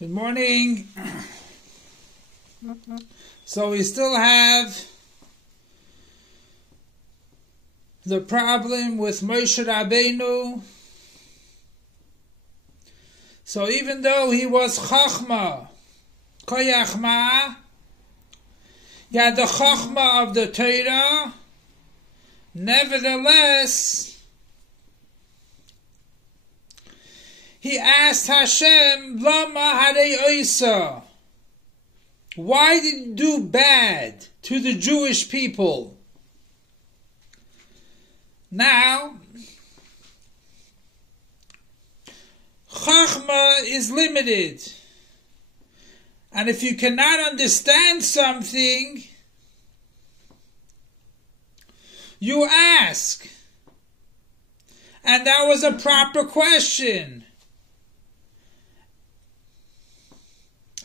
Good morning. So we still have the problem with Moshe rabbeinu. So even though he was Chachma, Koyach Ma, he had the Chachma of the Torah, nevertheless, he asked Hashem, Lama Harei Oisa, why did you do bad to the Jewish people? Now, Chachma is limited. And if you cannot understand something, you ask. And that was a proper question.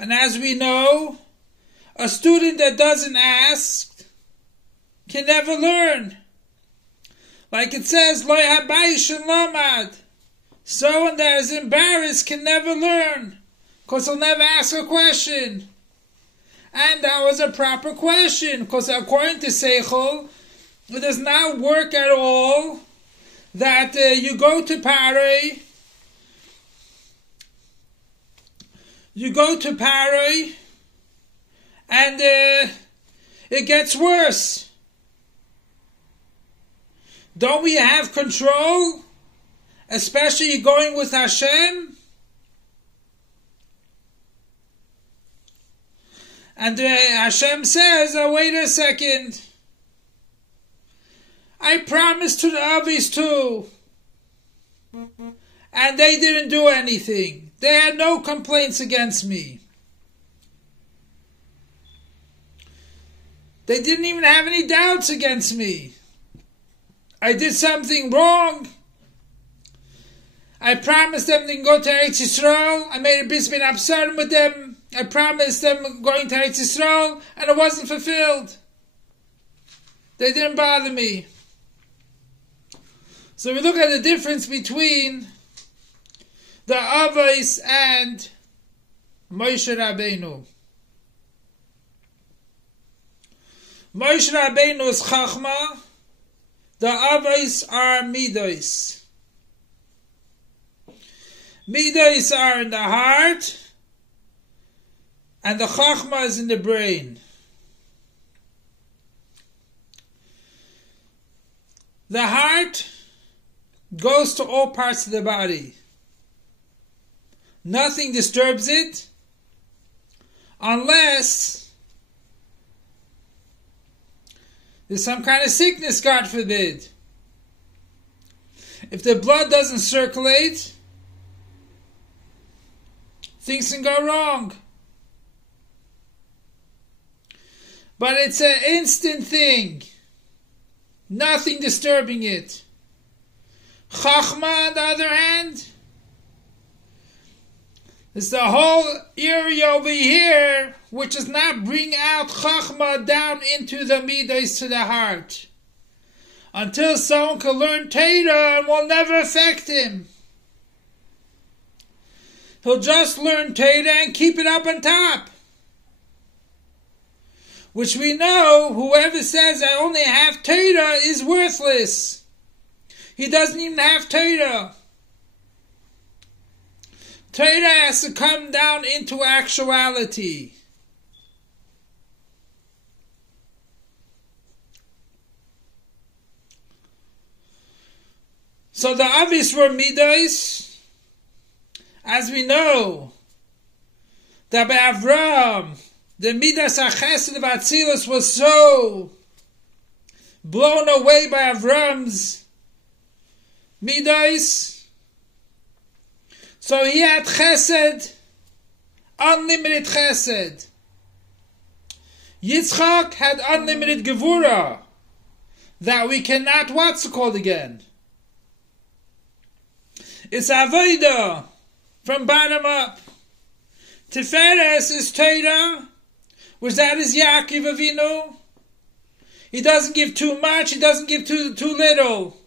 And as we know, a student that doesn't ask can never learn. Like it says, Lo yabayish lamad. Someone that is embarrassed can never learn, because he'll never ask a question. And that was a proper question, because according to Seichel, it does not work at all that you go to Paroi, and it gets worse. Don't we have control? Especially going with Hashem? And Hashem says, oh, wait a second. I promised to the Avos too. And they didn't do anything. They had no complaints against me. They didn't even have any doubts against me. I did something wrong. I promised them they can go to Eretz Yisrael. I made a bris bin absarim with them. I promised them going to Eretz Yisrael, and it wasn't fulfilled. They didn't bother me. So we look at the difference between the Avos and Moshe rabbeinu. Moshe rabbeinu is Chachma. The Avos are midos. Midos are in the heart, and the Chachma is in the brain. The heart goes to all parts of the body. Nothing disturbs it unless there's some kind of sickness, God forbid. If the blood doesn't circulate, things can go wrong. But it's an instant thing. Nothing disturbing it. Chachma, on the other hand, is the whole area over here which does not bring out Chachma down into the midos to the heart. Until someone can learn Torah, and will never affect him. He'll just learn Torah and keep it up on top. Which we know, whoever says I only have Torah is worthless. He doesn't even have Torah. Torah has to come down into actuality. So the Avos were midos. As we know, that by Avram, the midas HaChesed of Atzilus was so blown away by Avram's midos. So he had Chesed, unlimited Chesed. Yitzchak had unlimited Gevura, that we cannot, what's it called again? It's Avodah. From bottom up. Tiferes is Torah, which that is Yaakov Avinu. He doesn't give too much, he doesn't give too little.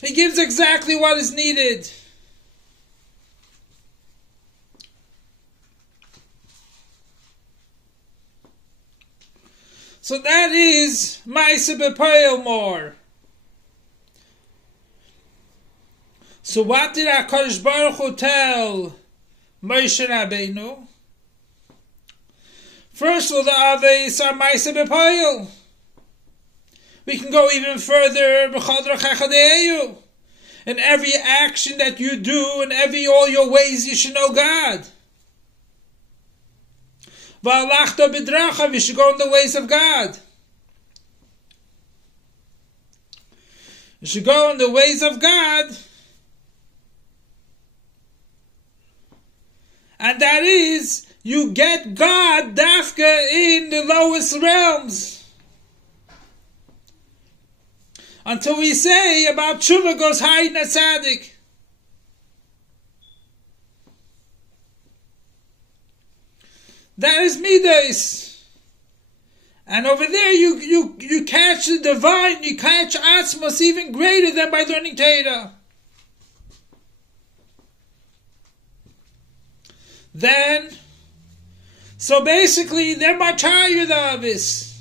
He gives exactly what is needed. So that is Ma'aseh B'Poel more. So what did HaKadosh Baruch Hu tell Moshe Rabbeinu? First of all, the Avos are Ma'aseh B'Poel. We can go even further. In every action that you do, in all your ways, you should know God. You should go in the ways of God. You should go in the ways of God. And that is, you get God dafka in the lowest realms. Until we say about tshuva goes high in a tzaddik. That is midos. And over there you catch the divine, you catch atzmos even greater than by learning torah. Then, so basically they're much higher than Avos.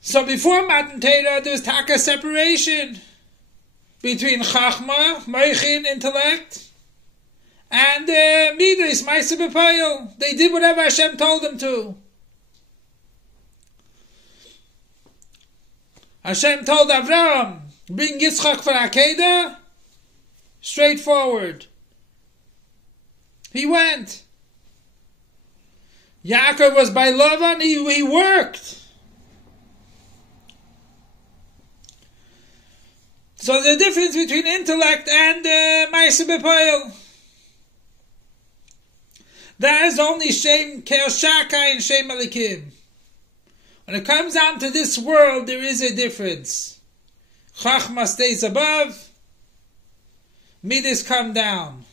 So before matan torah, there was taka separation between chachma, moichin, intellect, and midos, Ma'aseh B'Poel. They did whatever Hashem told them to. Hashem told Avraham, bring Yitzchak for Akedah, straightforward. He went. Yaakov was by Lavan, he worked. So the difference between intellect and Ma'aseh B'Poel, that is only Shem Kel Shakai and Shem Alikim. When it comes down to this world, there is a difference. Chachma stays above, midos come down.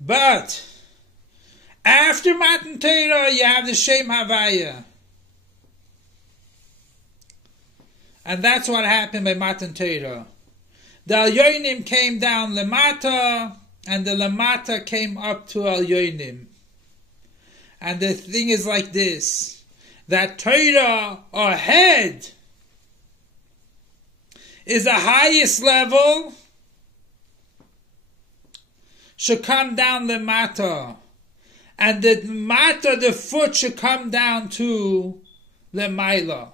But after matan torah, you have the Shem Havaya. And that's what happened by matan torah. The Elyonim came down lemata, and the lemata came up to Elyonim. And the thing is like this, that Torah, or head, is the highest level, should come down lemata. And the mata, the foot, should come down to lemaila.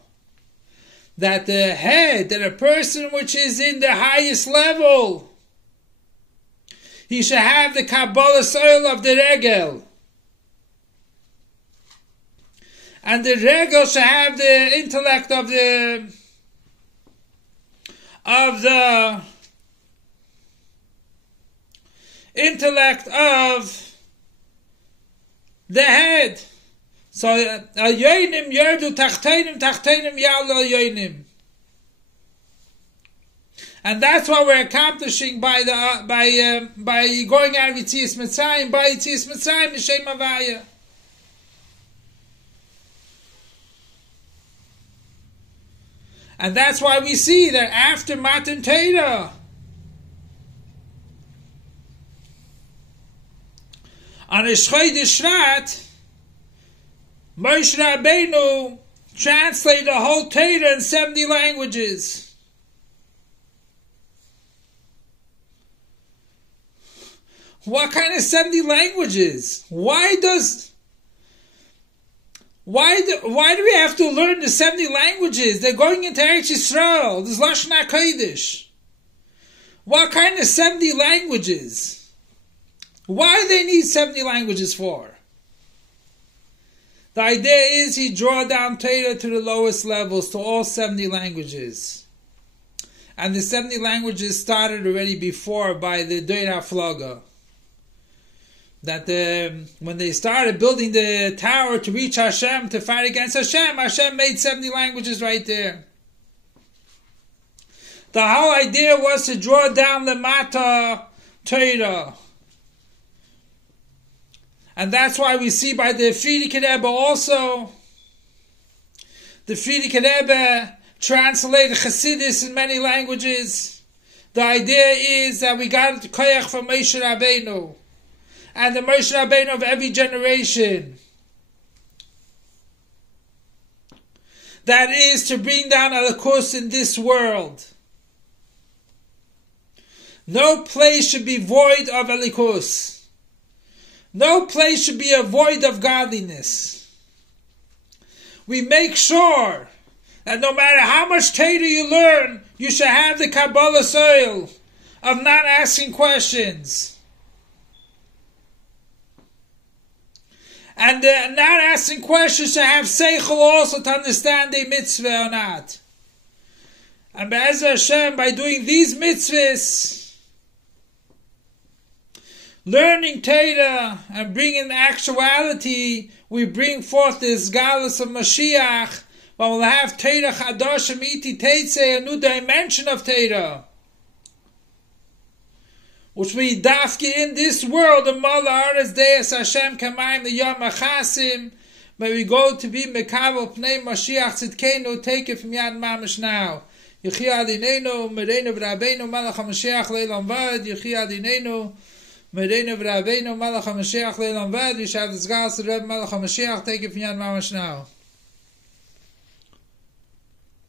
That the head, that a person which is in the highest level, he should have the Kabbalah soil of the regel. And the regel should have the intellect of the intellect of the head. So Elyonim yerdu tachtenim, tachtenim ya'alu Elyonim. And that's what we're accomplishing by going out of Yetzias Mitzrayim. By Yetzias Mitzrayim is Shem Havaya. And that's why we see that after matan torah, on a Chodesh Shvat, Moshe Rabbeinu translated the whole Torah in 70 languages. What kind of 70 languages? Why do we have to learn the 70 languages? They're going into Eretz Yisrael. There's Lashon HaKodesh. What kind of 70 languages? Why do they need 70 languages for? The idea is he draw down Torah to the lowest levels, to all 70 languages. And the 70 languages started already before by the Deir HaFlaga. That when they started building the tower to reach Hashem, to fight against Hashem, Hashem made 70 languages right there. The whole idea was to draw down the mata Torah. And that's why we see by the Friedrich Rebbe also, the Friedrich Rebbe translated Chassidus in many languages. The idea is that we got the koyach from Moshe Rabbeinu, and the Moshe Rabbeinu of every generation. That is to bring down Elikus in this world. No place should be void of Elikus. No place should be a void of godliness. We make sure that no matter how much Torah you learn, you should have the Kabbalah soil of not asking questions. And not asking questions should have seichel also to understand a mitzvah or not. And Be'ezer Hashem, by doing these mitzvahs, learning Torah and bringing actuality, we bring forth this galus of Mashiach, but we'll have Torah Chadash Amiti Teitze, a new dimension of Torah, which we dafke in this world of Mala Aretz Deis Hashem Kamayim the Yom Achasim, but we go to be Mekabel Pnei Mashiach Tzidkenu, take it from Yad Mamash now. Yechi Adinenu, Mereinu V'Rabbeinu, Malach HaMashiach Leilam Vad, Yechi Adinenu, Mereinu V'Rabbeinu, Malach HaMashiach Leilam Vad, Yishav Tzgal Rebbe Malach HaMashiach, take it from Yad Mamash now.